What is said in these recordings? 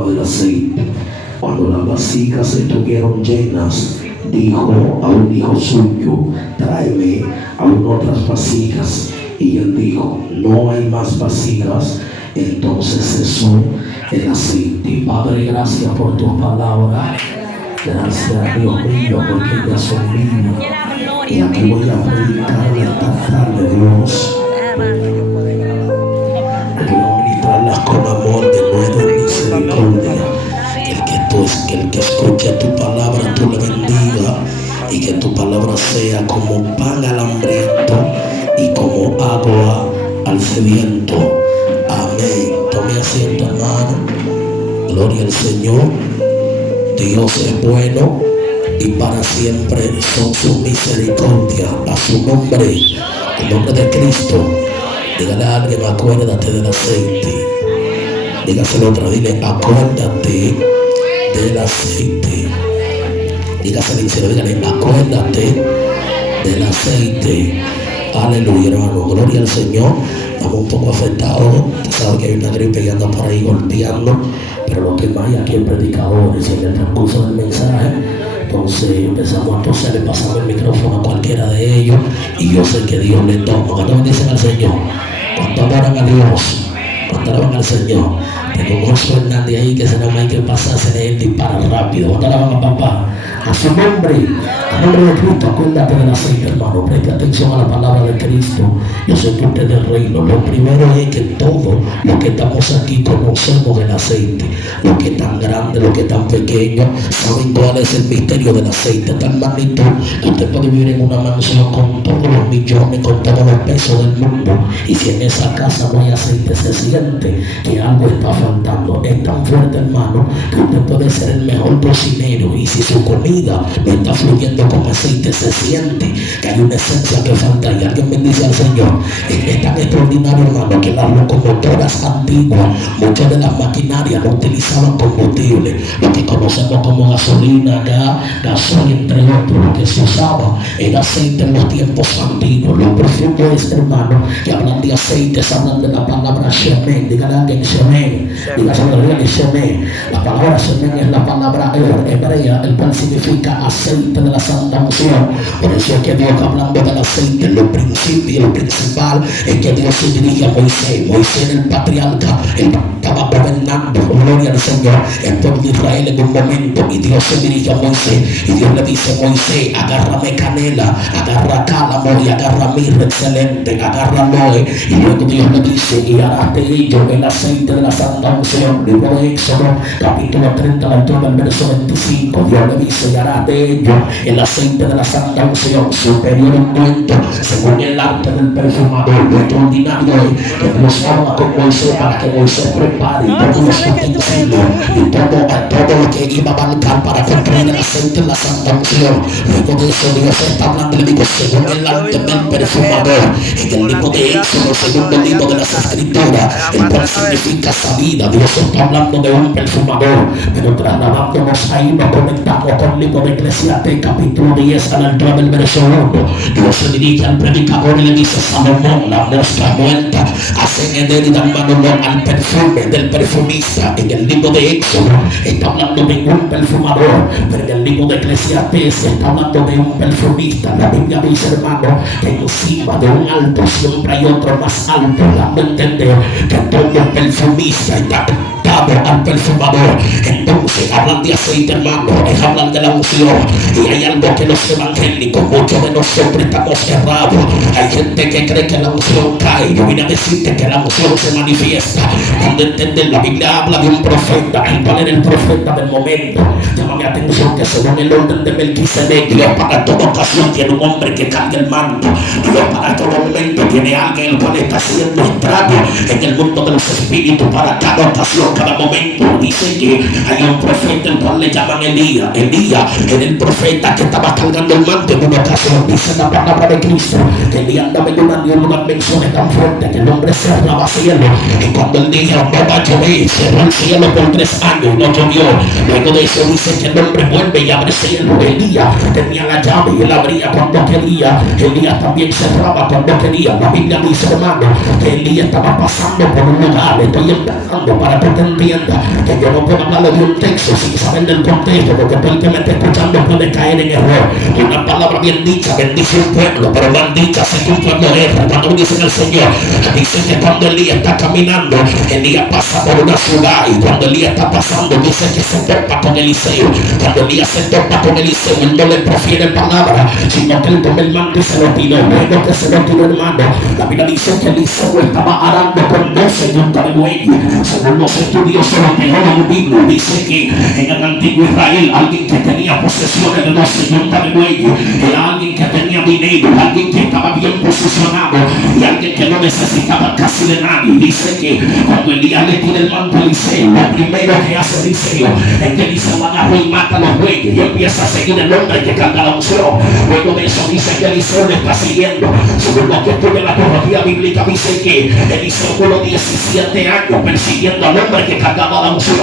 derrama del aceite. Cuando las vasijas estuvieron llenas, dijo a un hijo suyo: tráeme aún otras vasijas. Y él dijo: no hay más vasijas. Entonces cesó el aceite. Padre, gracias por tu palabra. Gracias, Dios mío, porque ellas son mías. Y aquí voy a predicarle esta tarde, Dios. Aquí voy a ministrarlas con amor, de nuevo en misericordia. Que el que escuche tu palabra, tú le bendiga. Y que tu palabra sea como pan al hambriento y como agua al sediento. Amén. Tome asiento, hermano. Gloria al Señor. Dios es bueno y para siempre son sus misericordias. A su nombre, el nombre de Cristo. Dígale a alguien: acuérdate del aceite. Dígaselo otra, dile: acuérdate del aceite. Dígaselo en serio, dígale: acuérdate del aceite. Aleluya, hermano. Gloria al Señor. Estamos un poco afectados. Usted sabe que hay una gripe que anda por ahí golpeando. Pero lo que más hay aquí es predicadores. En el transcurso del mensaje, entonces empezamos a toser, le pasamos el micrófono a cualquiera de ellos. Y yo sé que Dios le toma. ¿Cuánto bendicen al Señor? ¿Cuánto adoran a Dios? ¿Cuánto alaban al Señor? Tengo un Josué Hernández ahí que se llama: hay que pasarse de él, dispara rápido. ¿Cuánto alaban a papá? A su nombre, a nombre de Cristo. Acuérdate del aceite, hermano. Preste atención a la palabra de Cristo. Yo soy parte del reino. Lo primero es que todos los que estamos aquí conocemos el aceite. Los que están grandes, los que están pequeños, saben cuál es el misterio del aceite. Tal magnitud que usted puede vivir en una mansión con todos los millones, con todos los pesos del mundo. Y si en esa casa no hay aceite, se siente que algo está faltando. Es tan fuerte, hermano, que usted puede ser el mejor cocinero. Y si su comida no está fluyendo con aceite, se siente que hay una esencia que falta. Y alguien bendice al Señor. Es tan extraordinario, hermano, que las locomotoras antiguas, muchas de las maquinarias no utilizaban combustible, lo que conocemos como gasolina, gasoil, entre otros. Lo que se usaba era aceite en los tiempos antiguos. Lo profundo es, hermano, que hablan de aceites, hablan de la palabra shemen. Dígale a alguien: shemen. Dígale shemen. La palabra shemen es la palabra hebrea, el cual significa aceite de la santa unción. Por eso es que Dios, hablando del aceite, lo principal es que Dios se dirige a Moisés. Moisés era el patriarca, él estaba gobernando, gloria al Señor, el pueblo de Israel en un momento, y Dios se dirige a Moisés y Dios le dice: Moisés, agárrame canela, agarra cálamo y agarra mirra excelente, agarra aloe. Y luego Dios le dice: y harás de ellos el aceite de la santa unción. Libro de Éxodo, capítulo 30, la altura del verso 25. Dios le dice: y harás de ellos el aceite de la santa unción, superior ungüento, según el arte del perfumador. Lo extraordinario es que Dios habla con Moisés para que Moisés prepare todos los utensilios y todo lo que iba a abarcar para construir el aceite de la santa unción. Luego de eso, Dios está hablando, le digo, según el arte del perfumador. En el libro de Éxodo, segundo libro de las Escrituras, el cual significa salida. Dios está hablando de un perfumador. Pero trasladándonos ahí, nos conectamos con el libro de Eclesiastés, capítulo 10, a la altura del verso 1. Dios se dirige al predicador y le dice: Salomón, la mosca muerta, hacen en él y dan mano al perfume del perfumista. En el libro de Éxodo está hablando de un perfumador, pero en el libro de Eclesiastés está hablando de un perfumista. La Biblia dice, hermano, que encima de un alto siempre hay otro más alto, dando a entender que todo perfumista está al perfumador. Entonces hablan de aceite, hermano, es hablar de la unción. Y hay algo que los evangélicos, muchos de nosotros estamos errados. Hay gente que cree que la unción cae. Yo vine a decirte que la unción se manifiesta cuando entender. La Biblia habla de un profeta, el cual era el profeta del momento. Llámame atención que según el orden de Melquisedec, Dios para toda ocasión tiene un hombre que carga el manto. Dios para todo momento tiene alguien el cual está haciendo estrago en el mundo de los espíritus para cada ocasión, cada momento. Dice que hay un profeta el cual le llaman Elías. Elías era el profeta que estaba cargando el manto en una ocasión. Dice la palabra de Cristo que Elías andaba en unas menciones tan fuertes que el hombre cerraba cielo, y cuando él dijo no va a llover, cerró el cielo por 3 años y no llovió. Luego de eso dice que el hombre vuelve y abre cielo. Elías tenía la llave y él abría cuando quería. Elías también cerraba cuando quería. La Biblia dice, hermano, que Elías estaba pasando por un lugar. Estoy empezando para pretender entienda que yo no puedo hablarle de un texto sin saber del contexto, porque todo el que me está escuchando puede caer en error. Una palabra bien dicha bendice un pueblo, pero mal dicha hace que un pueblo erra. Cuando dicen al Señor, dicen que cuando Elías está caminando, Elías pasa por una ciudad, y cuando Elías está pasando, dice que se topa con Eliseo. Cuando Elías se topa con Eliseo, él no le profiere palabra, sino que él toma el manto y se lo tiró. Luego que se lo tiró, hermano, la Biblia dice que Eliseo estaba arando con 12 yuntas de buey. Según los estudiosos, los teólogos bíblicos, dice que en el antiguo Israel alguien que tenía posesiones de 12 yuntas de buey era alguien que tenía dinero, alguien que estaba bien posicionado y alguien que no necesitaba casi de nadie. Dice que cuando Elías le tira el manto a Eliseo, lo primero que hace Eliseo es que Eliseo agarra y mata a los bueyes y empieza a seguir el hombre que carga la unción. Luego de eso dice que Eliseo le está siguiendo. Según lo que estudia la teología bíblica, dice que Eliseo por los 17 años persiguiendo al hombre que cargaba la unción.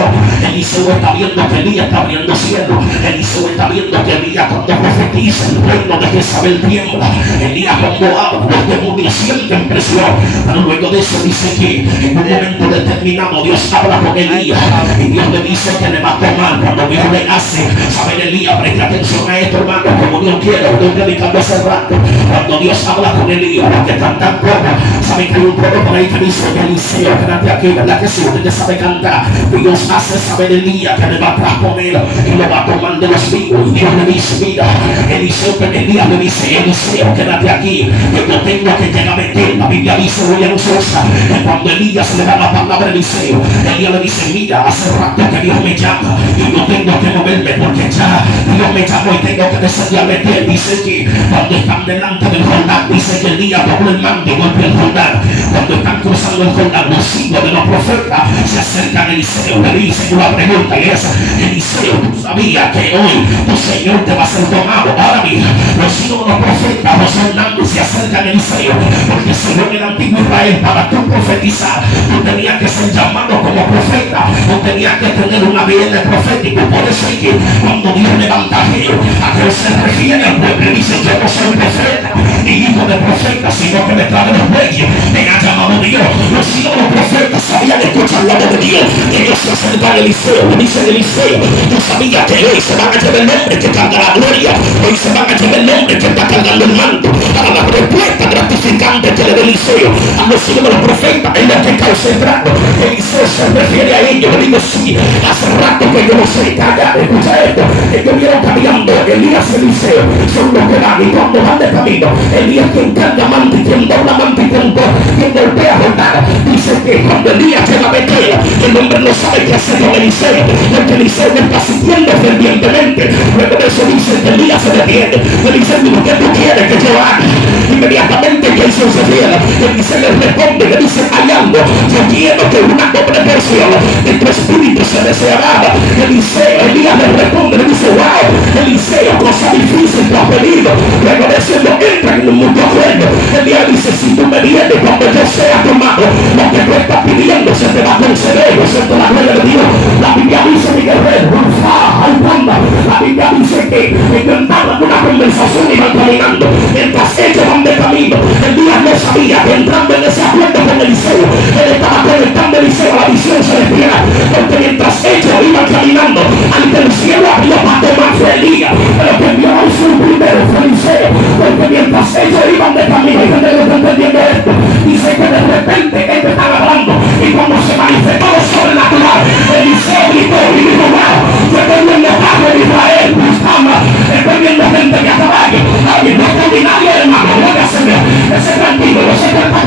Eliseo está viendo que Elías está abriendo cielo. Eliseo está viendo que Elías cuando profetiza el reino de Jezabel tiembla. Elías cuando habla, los demonios sienten presión. Pero luego de eso dice que en un momento determinado Dios habla con Elías y Dios le dice que le va a tomar. Cuando Dios le hace saber Elías, presta atención a esto, hermano, como Dios quiere, estoy predicando hace rato. Cuando Dios habla con Elías, los que cantan coro, saben que hay un coro por ahí que dice que Eliseo, espérate aquí, ¿verdad que sí? Usted que sabe cantar. Dios hace saber Elías que le va a trasponer y lo va a tomar de los vivos. Y Dios le dice, mira, Eliseo, que Elías le dice, Eliseo, quédate aquí, que yo tengo que llegar a meter. La Biblia dice, William Sosa, que cuando Elías le da la palabra a Eliseo, Elías le dice, mira, hace rato que Dios me llama y yo tengo que moverme porque ya Dios me llamó y tengo que descender a meter. Dice que cuando están delante del Jordán, dice que Elías dobló el manto y golpeó el Jordán. Cuando están cruzando el Jordán, los hijos de los profetas se acercan a Eliseo, le dicen una pregunta y esa: Eliseo, ¿tú sabías que hoy tu Señor te va a ser tomado? Ahora mira, los hijos de los profetas, los hermanos, se acercan a Eliseo, porque según el antiguo Israel, para tú profetizar, tú tenías que ser llamado como profeta, tú tenías que tener un ADN profético. Por eso es que cuando Dios levanta a Dios se refiere al pueblo y dice: yo no soy profeta ni hijo de profeta, sino que me trae los reyes, me ha llamado Dios. Los hijos de los profetas sabían escuchar la voz de Dios. Ellos se acercan a Eliseo, le dicen: Eliseo, tú sabías que hoy se van a llevar el hombre que carga la gloria, hoy se van a llevar el hombre que está cargando el manto. Para la respuesta gratificante que le da Eliseo a los hijos de los profetas es lo que causa el trato. Eliseo se refiere a ellos, le digo: sí, hace rato que yo no sé, calla, escucha esto. Ellos vieron caminando Elías y Eliseo, son los que van, y cuando van de camino, Elías quien carga manto y quien dobla manto y quien golpea Jordán. Dice que cuando Elías llega a Betel, el hombre no sabe qué hacer con Eliseo, porque Eliseo le está siguiendo fervientemente. Luego de eso dice que Elías se detiene, le dice: ¿qué tú quieres que yo haga? Inmediatamente que Eliseo se viene, Eliseo le responde, le dice: hay algo, yo quiero que una doble porción de tu espíritu se deseará. Elías le responde, le dice: wow, Eliseo, cosa difícil que has pedido. Luego de eso entra en un mundo bueno. Elías dice: si tú me vienes cuando yo sea tomado, lo que tú estás pidiendo se te va a conceder. Eso es la gloria de Dios. La Biblia dice, mi guerrero, la Biblia dice que ellos entraban en una conversación y van caminando. Mientras ellos van de camino, Elías no sabía que entrando en ese acuerdo con Eliseo, él estaba conectando a Eliseo a la visión celestial. Porque mientras ellos iban caminando, ante el cielo abrió para tomar fue Elías, pero que vio a su primero fue Eliseo. Porque mientras ellos iban de camino, y gente no está entendiendo esto, dice que de repente ellos están hablando, y cuando se manifestó lo sobrenatural, Eliseo gritó y dijo: wow, yo estoy viendo carro en Israel, estoy viendo gente que a caballo. Ay, no es ordinario, hermano, no te hace ver. Ese tranquilo, yo sé que está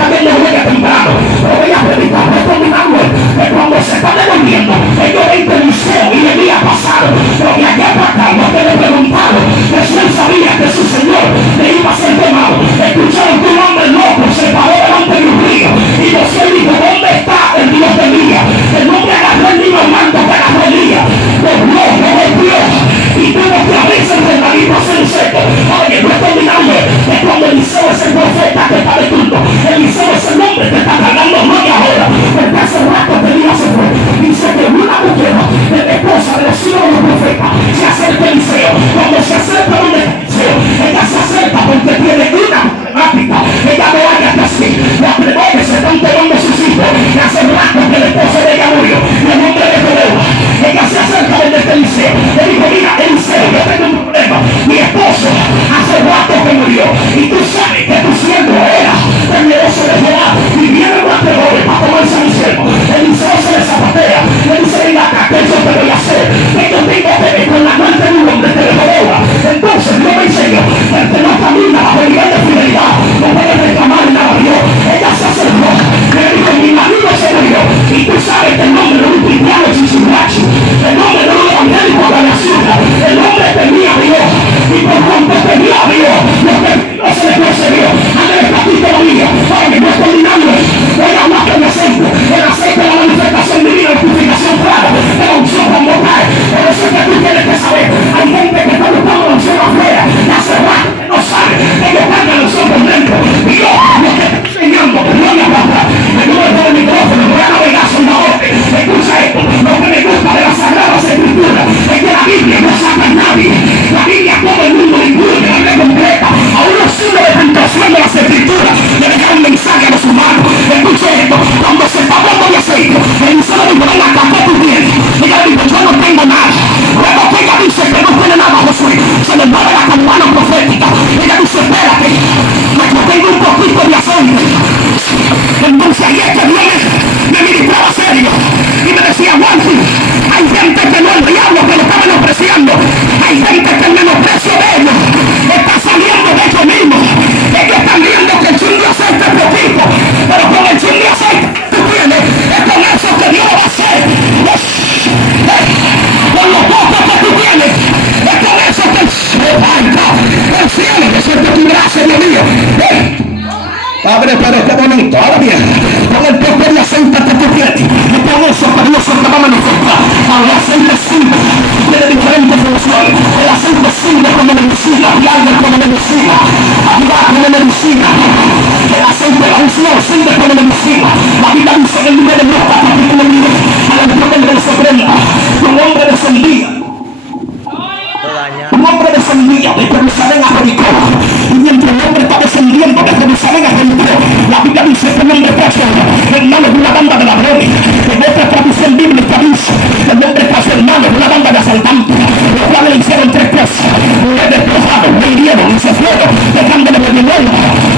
pero qué bonito. Ahora bien, con el poco de aceite que tú tienes, y con eso que Dios se te va a manifestar. Ahora el aceite sirve, tiene diferentes funciones. El aceite sirve como medicina, y algo como medicina, ayudar como medicina. El aceite, la unción sirve como medicina. La Biblia dice en el libro de Lucas, capítulo 10, a la mujer del Supremo, un hombre descendía. Un hombre descendía de Jerusalén a Jericó. Y mientras el hombre está descendiendo de Jerusalén a Jericó, la Biblia dice que el hombre cayó en manos de una banda de ladrones. En otra traducción bíblica dice que el hombre cayó en manos de una banda de asaltantes, los cuales le hicieron tres cosas: le despojaron, le hirieron y se fueron, dejándole de dinero.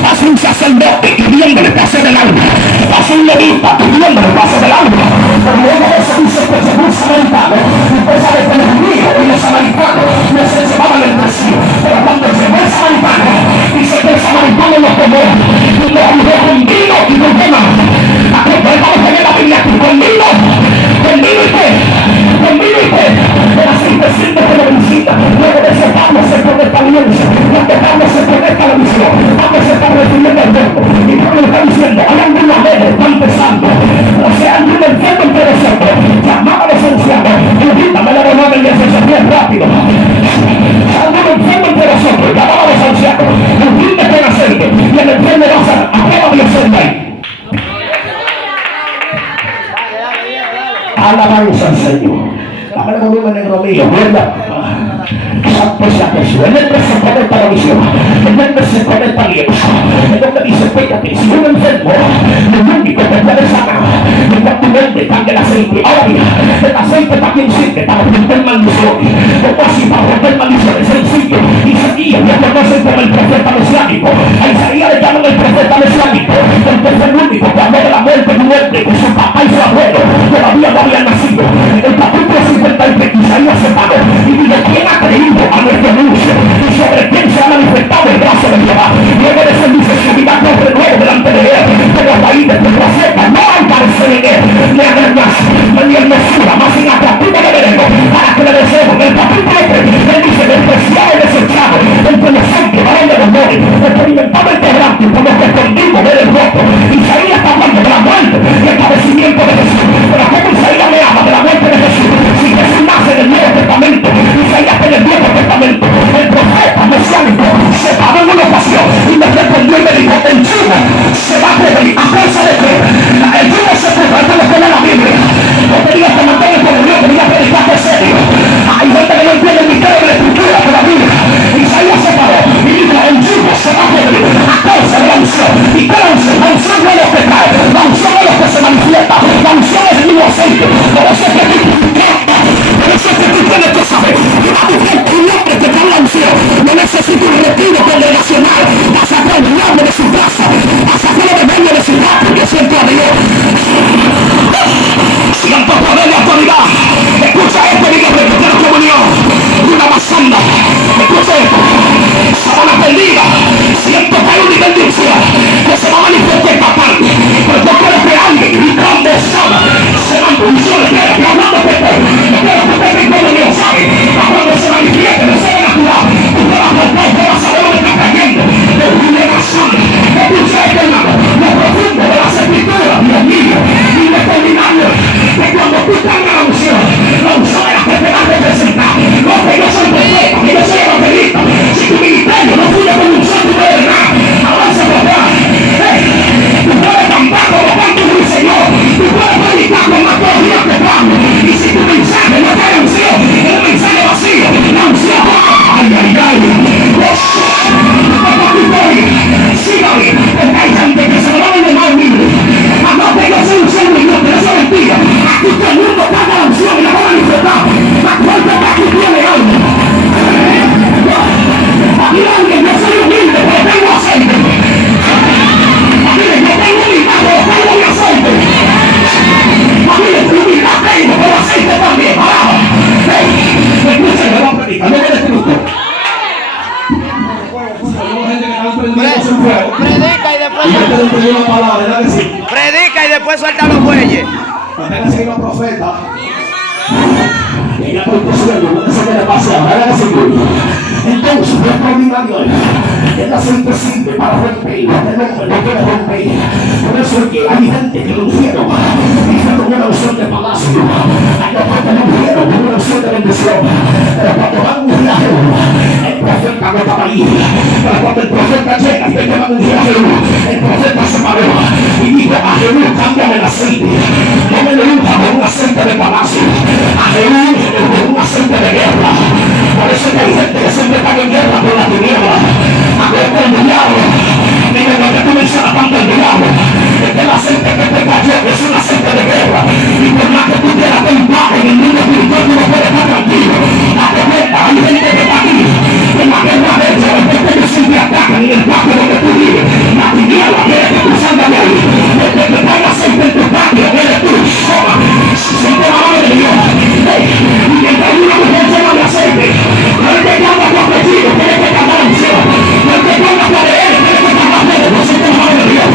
Pasó un sacerdote pidiéndole pase del alma, pasó un levita pidiéndole pase del alma. Pero luego de eso dice que llegó un samaritano. Usted sabe que los judíos y los samaritanos no se llevaban entre sí, pero cuando llegó el samaritano, dice que el samaritano lo tomó y lo ayudó con vino y con qué más. Vamos a ver la Biblia aquí, con vino y qué, con vino y qué. El aceite sirve como medicina. Luego de ese Pablo se conecta al lienzo, luego de Pablo se conecta a la visión. Pablo se está refiriendo al mundo y Pablo está diciendo: hay algunos leyes que están empezando, o sea, hay un enfermo entre nosotros, llamaba a los ancianos, y dame la bonada y eso se bien rápido. Algún enfermo entre nosotros, llamaba a los ancianos, ungirme con aceite, y el enfermo va a ser a prueba de aceite ahí. Alabanza al Señor. Dame el volumen, negro mío. Santo sea Jesús. El hombre se conecta a la visión. El hombre se conecta al lienzo. El hombre dice: fíjate, si un enfermo, lo único que puede sanar es que tu mente cambie el aceite. Ahora bien, el aceite también sirve para romper maldiciones. Como así para romper maldiciones? Sencillo. Isaías ya conocen como el profeta mesiánico. A Isaías le llaman el profeta mesiánico, porque es el único que habló de la muerte de un hombre que su papá y su abuelo todavía no habían nacido. El capítulo 53, Isaías se paró y dijo: ¿quién ha creído a nuestro anuncio? Y sobre quién se ha manifestado el brazo de Jehová. Luego de eso dice: su vida corre nuevo delante de él, pero las raíces de la seca no hay parecer en él, ni además, ni hermosura, más inatractiva de veremos, para que le deseemos. En el capítulo 3, él dice: despreciado y desechado entre los santos, varón de los moros, experimentado el quebranto, por los que escondimos ver el roto. Isaías está hablando de la muerte y el padecimiento de Jesús. Pero como Isaías me habla de la muerte de Jesús, si Jesús nace en el Nuevo Testamento, Isaías en el Viejo Testamento, el profeta mesiánico se paró en una ocasión y me respondió y me dijo: el yugo se va a prevenir. ¿A causa de qué? El yugo se pudre, esto lo pone la Biblia. Yo quería que mantenga el comunión, quería predicarte serio. Hay gente que no entiende el misterio de la escritura todavía. Isaías se paró y dijo: el yugo se va a prevenir a causa de la unción. ¿Y qué la unción? La unción no es lo que cae, la unción es lo que se manifiesta, la unción es el mismo aceite. Por eso es que tú tienes que saber: una mujer, un hombre que está en la unción no necesita un retiro congregacional para sacar el diablo de su casa, para sacar el demonio de su casa, que siento a Dios. Siento poder y autoridad. Escucha esto, diga: repetiendo comunión, una masanda. Escucha esto: sabana perdida. Siento que hay un nivel de unción que se va a manifestar esta tarde. Pero yo quiero que alguien, mi grande sama, se mantuviera, que hablando de esto, quiero que usted mi comunión, ¿sabe? Cuando se manifieste de ser natural, usted va a contar, usted va a saber dónde está cayendo. De liberación. Escucha esto, hermano, lo profundo de las escrituras, Dios mío, y determinarlo, que cuando tú traigas la unción es la que te va a representar. No que yo soy profeta, que yo soy evangelista. Si tu ministerio no fluye con unción, tú no eres nada. Avanza por acá. Tú puedes cantar como canto del Señor. Tú puedes predicar con más teoría que Pablo. Y si tu mensaje no trae unción, es un mensaje vacío. La unción, ay, ay, ay. Sígame, porque hay gente que se lo va a llamar libre. No que yo soy un ser de Dios, pero eso es mentira. Aquí todo el mundo carga la unción y la va a manifestar. La cual que aquí tiene algo. Aquí alguien, yo soy humilde, pero tengo aceite. Aquí yo tengo humildad, pero tengo mi aceite. Aquí humildad tengo, pero aceite también. Alaba. Escuchen, me voy a predicar, no me descruto. Predica y después suelta los bueyes. Apenas seguir los profetas. Y la profesión, no se le pase ahora, entonces, fue extraordinario. El aceite sirve para romper. El hombre no puede romper. Por eso es que hay gente que lo ungieron con una unción de palacio. Hay otros que lo ungieron con una unción de bendición. Pero cuando van a ungir a Jehú, el profeta no estaba ahí. Pero cuando el profeta llega y ve que van a ungir a Jehú, el profeta se paró y dijo: a Jehú, cámbiame el aceite. No me lo unja con un aceite de palacio. A Jehú con un aceite de guerra. Por eso es que hay gente que siempre está en guerra con la tiniebla. A guerra del diablo. Mira lo que tú mencionas tanto el diablo. Es que el aceite que te cayó es un aceite de guerra. Y por más que tú quieras ver paz en el mundo espiritual, tú no puedes estar tranquilo. Date cuenta, hay gente que está aquí. En la guerra de hecho, hay gente que siempre ataca en el patio donde tú vives. La tiniebla quiere que tú salgas de ahí. Desde que traiga aceite en tu patio, eres tú. Toma, siente la mano de Dios. Y mientras una mujer llena de aceite, no es que cambia tu apellido, tienes que cambiar la unción. No es que cambia tu ADN, tienes que cambiar todo. No siente la mano de Dios.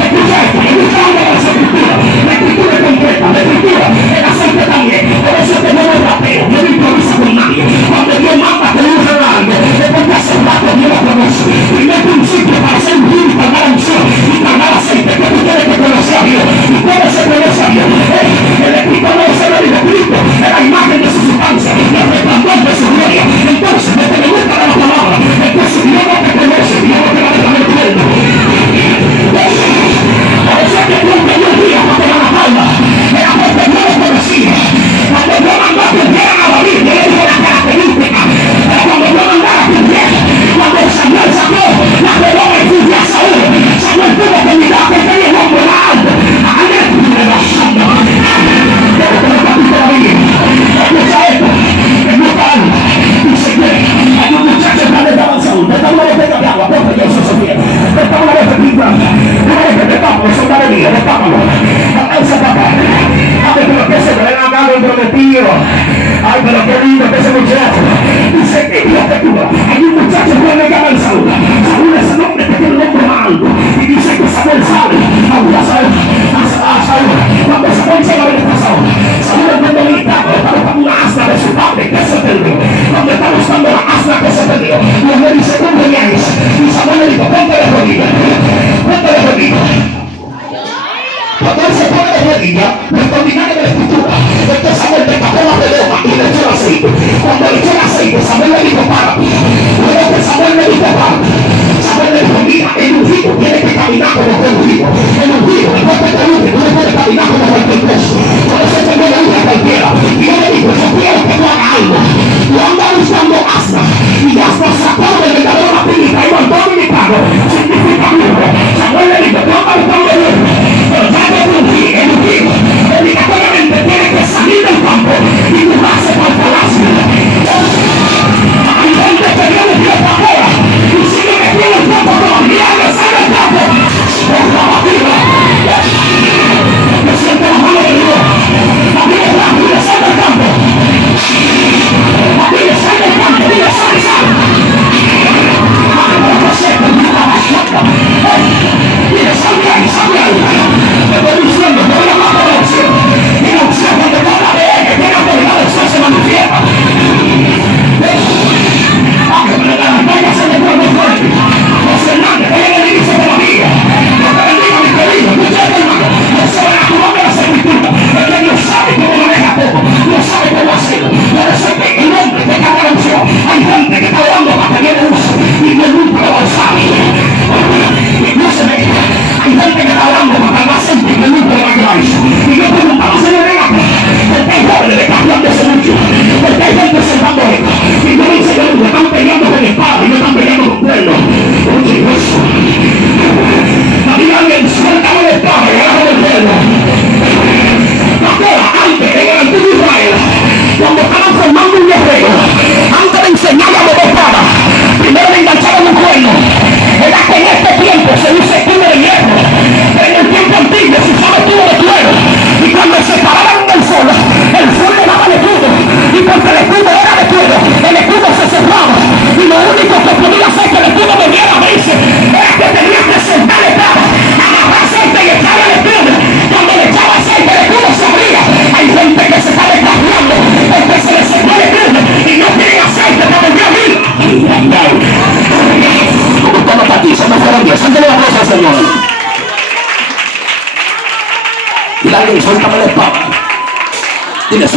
Escucha esto, escucha algo de la escritura. La escritura es completa, la escritura, el aceite también. Por eso es que no me rapeo, no me improviso con nadie. Cuando Dios manda que usen algo, es porque hace rato Dios lo conoce. Primer principio para ser ungido y cargar unción y cargar aceite, que tú tienes que conocer a Dios. ¿Y cómo se conoce a Dios? El escritor no se ve el Cristo, es la imagen de su sustancia, el resplandor de su gloria. Entonces, no te gusta la palabra, es que si Dios no te conoce, Dios no te va a dejar el mundo. Por eso es que tú que Dios diga no te van a palma, era porque no lo conocía. Cuando yo mandó a que vieran a David, yo le digo las características. Pero cuando yo mandaba a que vieran, cuando Samuel sacó la pelota y fui a Saúl, Samuel tuvo que mirar que tenía el hombre más alto. Alguien me va a salvar. Pero que lo capito la Biblia. Escucha esto, que no para. Dice que hay un muchacho que le daba a Saúl. Esta una botella de agua, porque yo soy Sofía. Esta una vez de pinta. Una vez que te tapo, son de alegría, no tápalo. Ese papá. Ay, pero que se ven acá lo prometido. Ay, pero qué lindo que ese muchacho. Dice que Dios te cura. Hay un muchacho que le llama a Saúl. Saúl es el hombre que tiene el hombre más alto. Y dice que Samuel sale a buscar a Saúl. Cuando Samuel se va a ver a Saúl, Saúl es muy delicado. Está buscando una asna de su padre que se perdió. Cuando está buscando la asna que se perdió, Dios le dice: ¿dónde vienes? Y Samuel le dijo: ponte de rodillas. Ponte de rodillas. Cuando él se pone de rodillas, lo extraordinario de la escritura es que Samuel te tapó la pelota y le echó el aceite. Cuando le echó el aceite, Samuel le dijo: para. Luego que Samuel le dijo: para, Samuel le dijo: mira, el ungido tiene que caminar como el ungido. El ungido, después que te unge, tú no puedes caminar como cualquier cosa. Por eso es que no le unge a cualquiera.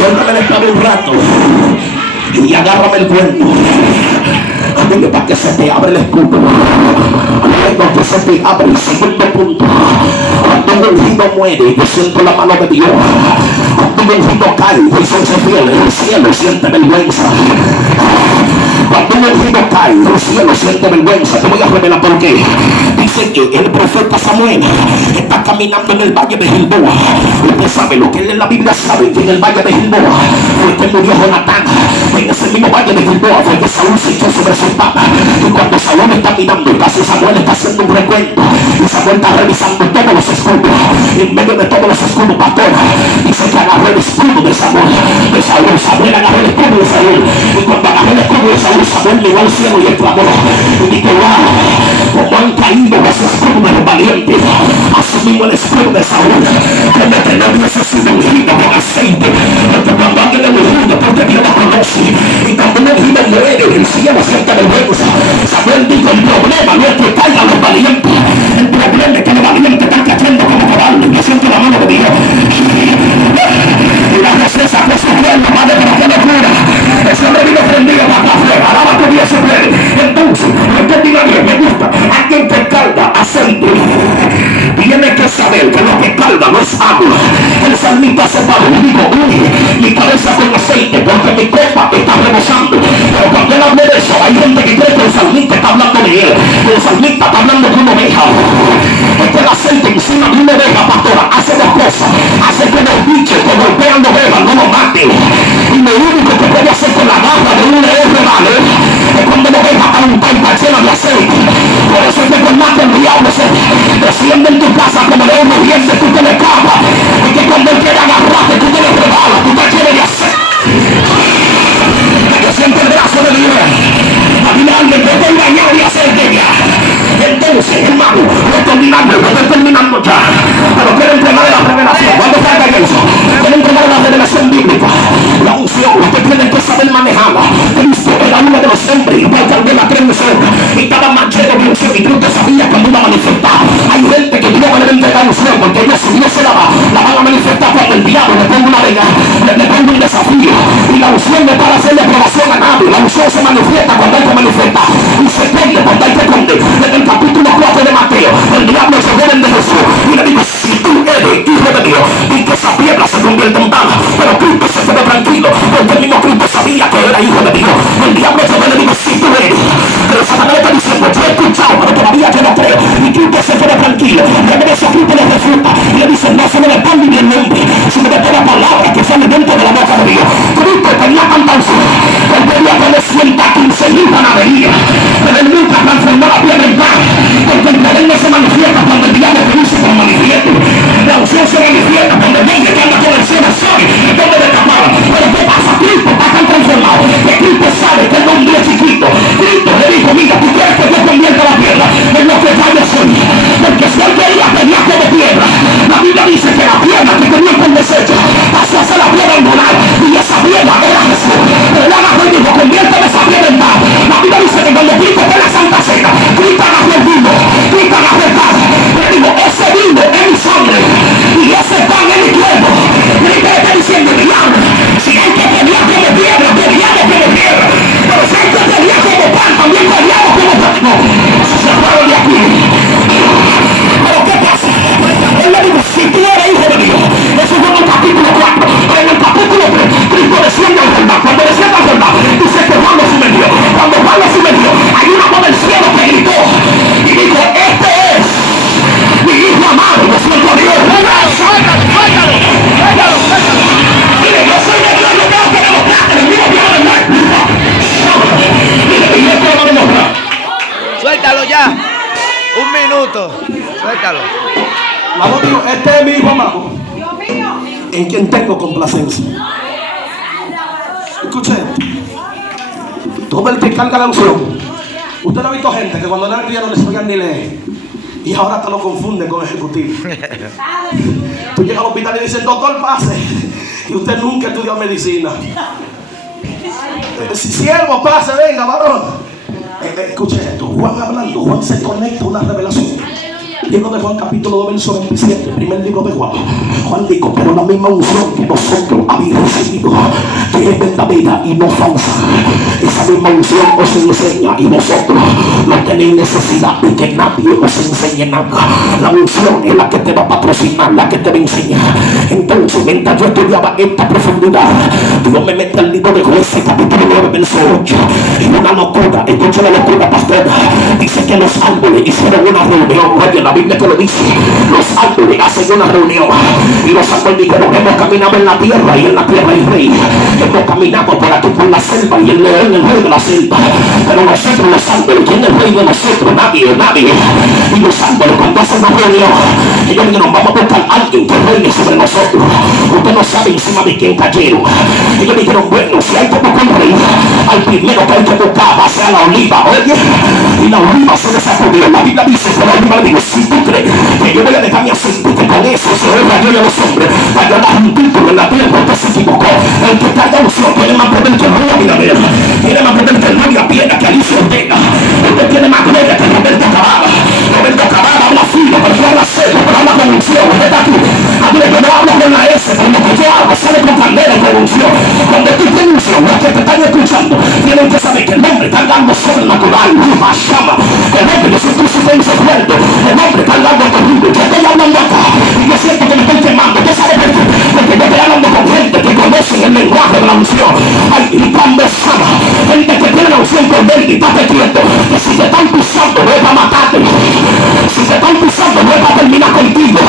Suéltame el esclavo un rato y agárrame el cuerno. Dime para que se te abre el escudo. Luego que se te abre el segundo punto. Cuando un ungido muere, yo siento la mano de Dios. Cuando un ungido cae, y son fieles, el cielo siente vergüenza. Cuando un ungido cae, el cielo siente vergüenza. Te voy a revelar por qué. Dice que el profeta Samuel está caminando en el valle de Gilboa. Usted sabe lo que él en la Biblia sabe, que en el valle de Gilboa fue que murió Jonatán. En ese mismo valle de Gilboa fue que Saúl se echó sobre su espada. Y cuando Saúl está mirando, y casi Samuel está haciendo un recuento, y Samuel está revisando todos los escudos. En medio de todos los escudos, pastor, dice que agarró el escudo de Samuel, de Saúl. Samuel agarró el escudo de Saúl. Y cuando agarró el escudo de Saúl, Samuel miró al cielo y exclamó, y dijo, wow, como han caído los escudos de los valientes, así mismo el escudo de Saúl, que me tenía necesidad ungido con aceite, porque cuando alguien es ungido, porque Dios lo conoce, y cuando un ungido muere, el cielo siente vergüenza. Samuel dijo, el problema no es que caigan los valientes, el problema es que los valientes están cayendo como cobardes. Yo siento la mano de Dios. Y la recesa que su cuerpo, madre, pero qué locura. Ese hombre vino prendido para acá afuera. Alaba tu Dios siempre. Entonces, este diga bien, me gusta. Alguien que carga aceite tiene que saber que lo que carga no es agua. El salmista se paró y dijo, mi cabeza con aceite porque mi copa está rebosando. Pero cuando él habla de eso, hay gente que cree que el salmista está hablando de él. El salmista está hablando de una oveja. Porque el aceite encima de una oveja, pastora, hace dos cosas. Hace que los bichos que golpean la oveja no lo maten. Y lo único que puede hacer con la garra de un león real es cuando la oveja está un pan llena de aceite. Por eso es que por más que el diablo se desciende en tu casa como león rugiente, tú te le escapas. Y que cuando él quiere agarrarte, tú te le regalas, tú te llenes de aceite. Yo siento el brazo de Dios. Había alguien que te engañó y hacerte ya. Entonces, hermano, no estoy terminando ya. Pero quiero entregar la revelación. ¿Cuándo salga eso? Quiero entregar la revelación bíblica. La unción, usted tiene que saber manejarla. Cristo era uno de los hombres, igual que alguien la cree en y estaba más lleno de unción. Y tú te sabías cuando iba a manifestar. Hay gente que Dios va a entregar unción, porque ellos si Dios se la van a manifestar cuando el diablo le ponga una vega, le ponga un desafío. Y la unción no es para hacerle aprobación a nadie. La unción se manifiesta cuando hay que manifestar. Y se esconde cuando hay que esconder. Desde el capítulo 4 de Mateo, el diablo se joven de Jesús y le dijo, si tú eres hijo de Dios, y que esa piedra se convierte en pan. Pero Cristo se quedó tranquilo, porque el mismo Cristo sabía que era hijo de Dios. El diablo se le dijo, si tú eres. Pero Satanás está diciendo, yo he escuchado, pero todavía yo no creo. Y Cristo se quedó tranquilo. Y a veces Cristo le refuta y le dice, no solo de pan ni del nombre, sino de toda palabra que sale dentro de la boca de Dios. Cristo tenía tanta unción, él tenía que le sienta 15,000 panaderías, pero él nunca transformó la piedra en pan, porque el poder no se manifiesta cuando el diablo te dice como manifiesto. La unción se manifiesta cuando el hombre que anda con el cielo sabe dónde descamar. Pero ¿qué pasa? Cristo está tan transformado que Cristo sabe que el hombre es chiquito. Cristo le dijo, mira, tú quieres que yo convierta la piedra en lo que vaya a ser, porque si él quería tenía como piedra. La Biblia dice que la piedra que tenía con desecho pasó a ser la piedra angular, y esa piedra era Jesús. Pero él agarró y dijo, conviérteme esa piedra en pan. La Biblia dice que cuando Cristo fue la Santa Cena, Cristo agarró el vino, Cristo agarró el pan, pero dijo, ese vino es mi sangre y ese pan es mi cuerpo. Y Cristo le está diciendo, diablo, si hay que pelear como piedra, peleamos como piedra, pero si hay que pelear como pan, también peleamos como pan. No, se fueron de aquí. Pero ¿qué pasa? Él le dijo, si tú eres hijo de Dios, eso fue en el capítulo 4, pero en el capítulo 3, Cristo desciende al Jordán. Cuando desciende al Jordán, dice que Juan lo sumergió. Cuando Juan lo sumergió, hay una voz del cielo que gritó y dijo, este es mi hijo amado, yo siento a Dios. Suéltalo. Mire, yo soy de Dios, no tengo que demostrar, el mismo Dios de Dios. Mire, y esto lo va a demostrar. Suéltalo ya. Un minuto. Suéltalo. La voz dijo, este es mi hijo amado, en quien tengo complacencia. Escuche esto. Todo el que carga la unción. Usted no ha visto gente que cuando eran criados no les sabían ni leer, y ahora te lo confunden con ejecutivo. Tú llegas al hospital y dicen, doctor, pase, y usted nunca estudió medicina. Siervo, pase, venga, varón. Escuche esto. Juan hablando, Juan se conecta a una revelación. Libro de Juan capítulo 2 verso 27, primer libro de Juan. Juan dijo, pero la misma unción que vosotros habéis recibido, que es verdadera y no falsa, esa misma unción os enseña y vosotros no tenéis necesidad de que nadie os enseñe nada. La unción es la que te va a patrocinar, la que te va a enseñar. Entonces, mientras yo estudiaba esta profundidad, Dios me mete al libro de Jueces capítulo 9 verso 8, y una locura, escucha la locura, pastor. Dice que los árboles hicieron una reunión. Oye, la Biblia te lo dice, los árboles hacen una reunión, y los árboles dijeron, hemos caminado en la tierra, y en la tierra hay rey. Hemos caminado por aquí por la selva, y el león, el rey de la selva. Pero nosotros los árboles, ¿quién es el rey de nosotros? Nadie. Y los árboles, cuando hacen una reunión, ellos dijeron, vamos a buscar a alguien que reine sobre nosotros. Usted no sabe encima de quién cayeron. Ellos dijeron, bueno, si hay que buscar un rey, al primero que hay que buscar va a ser a la oliva. Oye, y la oliva se le sacudió. La Biblia dice, que la oliva le dijo, si tú crees que yo voy a dejar mi aceite, que con eso se oiga yo y a los hombres, para yo dar un título en la tierra, usted se equivocó. El que carga unción tiene más poder que Rubio Abinader, tiene más poder que María Piedra, que Alicia Ortega. Usted tiene más gloria que Roberto Cavada. Roberto Cavada habla fino, pero no habla serio, pero habla con unción. Usted está aquí. Aquí yo no hablo con la S, pero lo que yo hago sale con candela y con unción. Cuando tú tienes unción, los que te están escuchando tienen que saber que el hombre está dando sobrenatural, más llama. El hombre, yo siento su penso fuerte. El hombre está dando terrible. Yo estoy hablando acá y yo siento que me estoy quemando. ¿Tú sabes por qué? Porque yo estoy hablando con gente que conocen el lenguaje de la unción. Ay, y cuando sana, gente que tiene la unción con él y está quieto, que si te están pisando no es para matarte, si te están pisando no es para terminar contigo.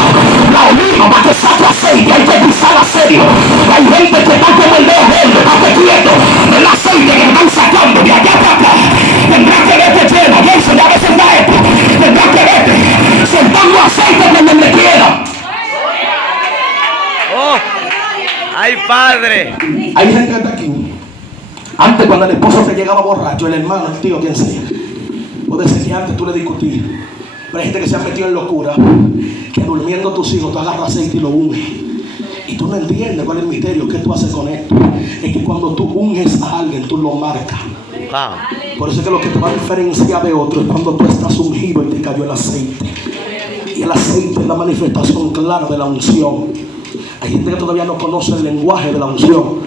La oliva va que saca aceite, hay que pisar serio. Hay gente que está como el dedo verde, está quieto. El aceite que están sacando de allá para acá tendrá que verte lleno. Y eso ya a veces da esto. Tendrá que verte sentando aceite donde me quiera. ¡Oh! ¡Ay, Padre! Hay gente que está aquí. Antes, cuando el esposo te llegaba borracho, el hermano, el tío, quien sea, puede ser que antes tú le discutías. Pero hay gente que se ha metido en locura, que durmiendo tus hijos, tú agarras aceite y lo unges. Y tú no entiendes cuál es el misterio. ¿Qué tú haces con esto? Es que cuando tú unges a alguien, tú lo marcas. Por eso es que lo que te va a diferenciar de otro es cuando tú estás ungido y te cayó el aceite. Y el aceite es la manifestación clara de la unción. Hay gente que todavía no conoce el lenguaje de la unción,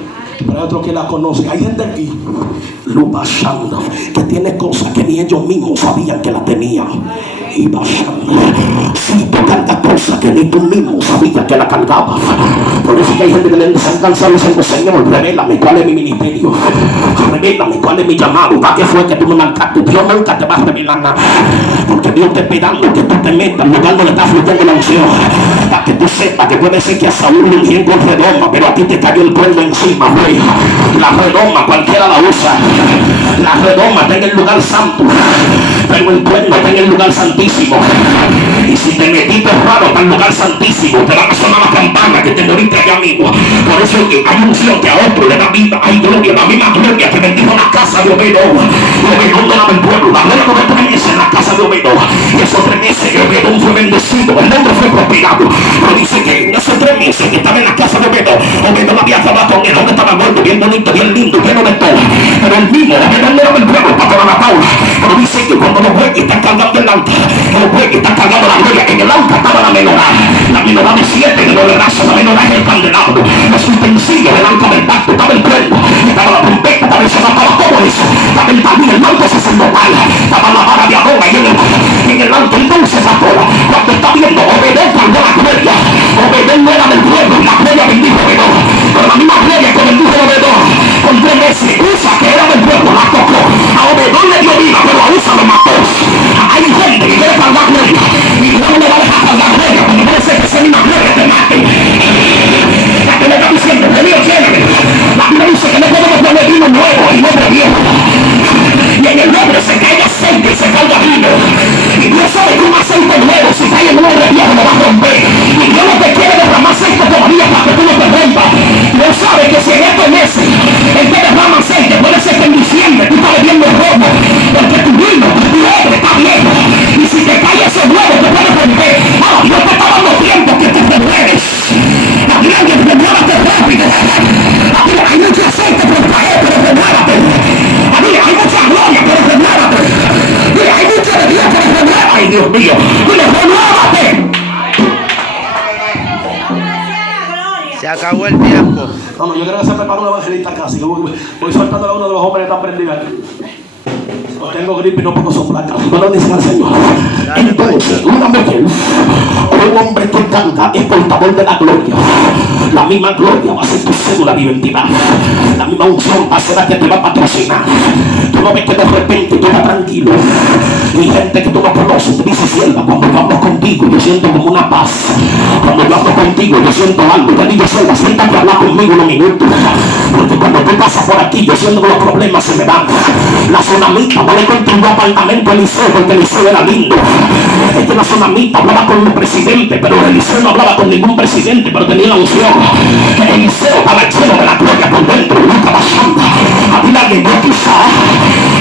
pero hay otros que la conocen. Hay gente aquí, Lubashanda, que tiene cosas que ni ellos mismos sabían que la tenían. Y Bashanda, si tú cargas cosas que ni tú mismo sabías que la cargabas. Por eso que hay gente que le están cansados diciendo, Señor, revélame cuál es mi ministerio, revélame cuál es mi llamado. ¿Para qué fue que tú me marcaste? Dios nunca te va a revelar nada, porque Dios está esperando que tú te metas al lugar donde está fluyendo la unción, para que tú sepas que puede ser que a Saúl le ungieron con redoma, pero a ti te cayó el cuerno encima, güey. La redoma cualquiera la usa. La redoma está en el lugar santo, pero el cuerno está en el lugar santísimo. Y si te metiste raro para el lugar santísimo, te van a sonar la campana que te moriste allá mismo. Por eso hay unción que a otro le da vida. Hay gloria, la misma gloria que bendijo la casa de Obedón. Obedón donaba el pueblo. La gloria de 3 meses en la casa de Obedón. Y esos 3 meses que Obedón fue bendecido, el hombre fue prosperado. Pero dice que en esos 3 meses que estaba en la casa de Obedón, Obedón había acabado con él. Hombre estaba gordo, bien bonito, bien lindo, lleno de todo. Pero el mismo Obedón no era el pueblo, para la Paula. Pero dice que cuando los bueyes están cargando el altar, los bueyes están cargando la gloria, en el altar estaba la menorá. La menorá de 7 de los brazos, la menorá es el candelabro. Los utensilios del altar del pacto, estaba el cuerpo, estaba la trompeta, estaba el sonata, estaba todo eso. Estaba el también, el manto sacerdotal, estaba la vara de Adona y en el alto. Entonces ahora, cuando está viendo, Obedón cargó la gloria. Obedón no era del pueblo, la gloria bendijo Obedón. Pero la misma gloria que bendijo Obedón, con 3 meses, Usa, que era del pueblo, la tocó. A Obedón le dio vida, pero a Usa lo mató. Hay gente que quiere cargar gloria, y Dios no le va a dejar cargar gloria, cuando puede ser que esa misma gloria te mate. La que le está diciendo, que Dios tiene. La Biblia dice que no podemos poner vino nuevo y no viejo. Y en el nombre se cae aceite y se carga vino. Y Dios sabe que un aceite nuevo, si cae en un hombre viejo, lo va a romper. Y Dios no te quiere derramar aceite todavía para que tú no te rompas. Dios sabe que si en estos meses Él te derrama aceite, puede ser que en diciembre tú estás bebiendo rojo, porque tu vino, tu hombre está viejo. Y si te cae ese nuevo, te puede romper. Ahora Dios te está dando tiempo que te renueves. La Biblia dice, renuévate rápido. La Biblia, hay mucho aceite por caer, pero renuévate. La Biblia, hay mucha gloria, pero renuévate. Mira, hay mucho de Dios, pero renuévate. Ay, Dios mío, mira, renuévate. acabó el tiempo. No, yo quiero que se prepare un evangelista casi. Voy soltando a uno de los hombres que están prendidos aquí. Tengo gripe y no puedo soplar. No lo dice al Señor. Entonces, una mujer, un hombre que canta es portador de la gloria. La misma gloria va a ser tu cédula de identidad. La misma unción va a ser la que te va a patrocinar. Tú no ves que de repente tú estás tranquilo. Y gente que tú no conoces te dice: sierva, cuando yo hablo contigo yo siento como una paz. Cuando yo hablo contigo yo siento algo. Te digo: sierva, siéntate a hablar conmigo unos minutos. Porque cuando tú pasas por aquí yo siento que los problemas se me van. La tsunamita no le encontré un apartamento a Eliseo porque Eliseo era lindo. Es que la tsunamita hablaba con un presidente, pero Eliseo no hablaba con ningún presidente, pero tenía la unción. Eliseo estaba lleno de la gloria por dentro. Nunca bajando. A ti alguien yo quizá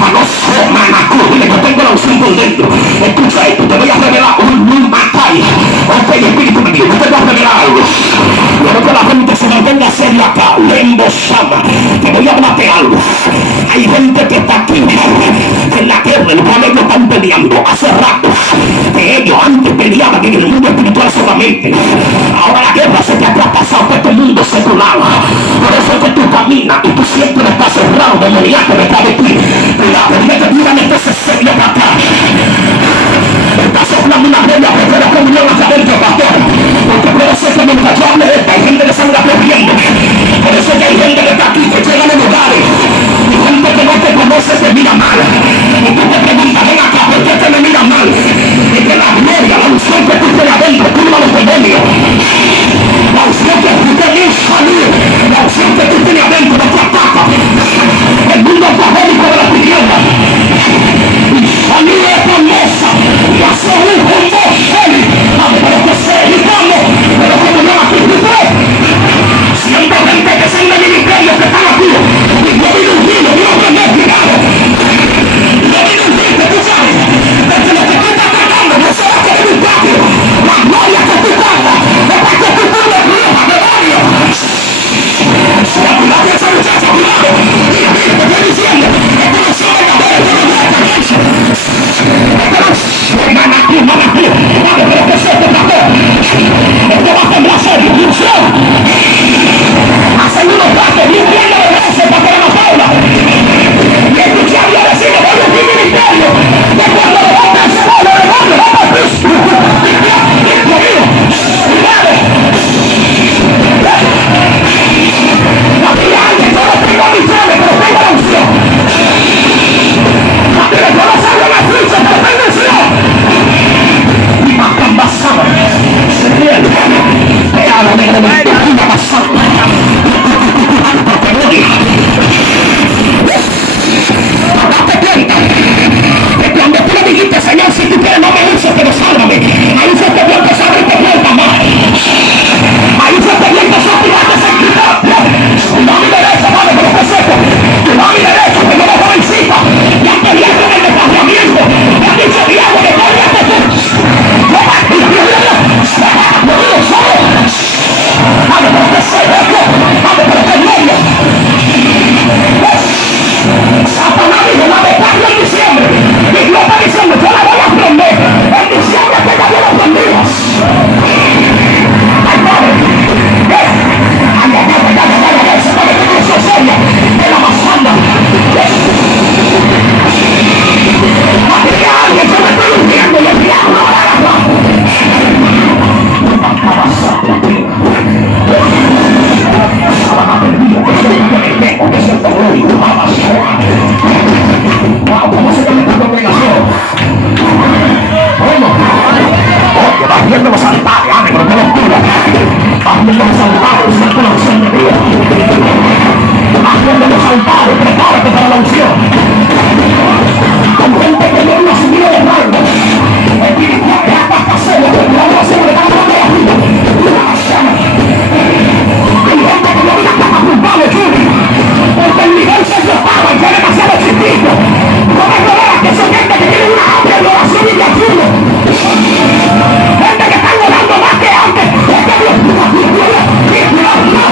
a no ser manacú. Dile: yo tengo la unción por dentro. Escucha esto, te voy a revelar un matay. Ok, Espíritu de Dios, yo te voy a revelar algo. Quiero que la gente se mantenga seria acá. Lembo Sama, te voy a hablar de algo. Hay gente que está aquí, que en la guerra el cual ellos están peleando hace rato. Que ellos antes peleaban en el mundo espiritual solamente. Ahora la guerra se te ha traspasado por este mundo secular. Por eso es que tú caminas y tú siempre estás cerrado, demoníaco detrás de ti. Mira, mírame ese serio para acá. Está soplando una media de la comunión hacia adentro, pastor. Porque puede ser que mientras yo hable de esta, hay gente que se anda perdiendo. Por eso es que hay gente que está aquí, que llega a los lugares. Y gente que no te conoce te mira mal. Y tú te preguntas: ven acá, ¿por qué te me mira mal? Es que la gloria, la unción que tú tienes adentro, curva los demonios. La unción que tú tienes salir, la unción que tú tienes adentro no te ataca. El mundo diabólico de la tiniebla. Y salir de esta mesa y hacer un junto serio. Pero que se editamos, pero como yo aquí grité. Siento gente que son de ministerio que están aquí. Y no vino un vino, Dios me ha girado. No vino un vino, tú sabes. Desde lo que tú estás tratando, no se va a querer un patio. La gloria que tú cantas, es para que tú tengas vieja de barrio. Si la gloria esa muchacha, cuidado. Mira, te estoy diciendo, esto no se va a ver, esto no es cansancio. Esto no es manatí. Vale, pero que se te trató. Esto va a temblar serio, ilusión. Hacen unos pasos, limpiando de brazos para que no Paula. Y escuchando decirle: voy a mi ministerio. De cuando lo botan, se va, lo devuelve, vamos a Cristo. Conmigo, cuidado. La vida alguien, yo no tengo misiones, pero tengo la unción. La vida yo no salgo en la flecha, pero tengo unción. Y más basada, se viene. Pero una basada. Date cuenta que cuando tú le dijiste: Señor, si tú quieres no me uses, pero sálvame. Ahí fue que Dios empezó a abrirte puertas más. Ahí fue que Dios empezó a tirarte ese quitar. Tu mano derecha, vale, pero que seco. Tu mano derecha, que no lo jovencita. Ya te viejo en el desplazamiento. Ya te dicho Diego, que no viaste tú. No digo solo. Vale, pero que seco. Vale, pero que gloria. Satanás dijo: la dejarlo en diciembre. Y Dios está diciendo: yo la voy a prender. En diciembre que ya yo lo prendí. Ay, padre. Ay, se pone que eso seria. De la masanda. Alguien se me está durmiendo y el diablo va a agarrar. ¿Cómo se llama esta congregación? ¿Cómo? Oye, vas viendo los altares, pero no los curas. Vas viendo los altares, siento la unción de Dios. Vas viendo los altares, prepárate para la unción. Con gente que no lo ha subido de rango. Espiritual, que hasta casero, que no lo hace de la mano de arriba. Hay gente que no viene hasta culpable, porque el nivel se estaba y fue demasiado chiquito. No me rodeas que son gente que tiene una hambre de oración y de ayuno. Gente que está orando más que antes. Es que Dios, cuidado, no.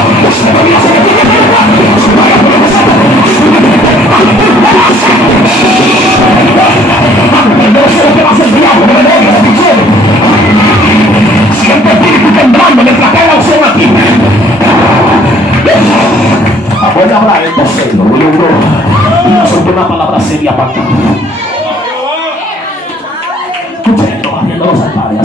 suelto una palabra seria para acá. Escucha esto, abriendo los altares.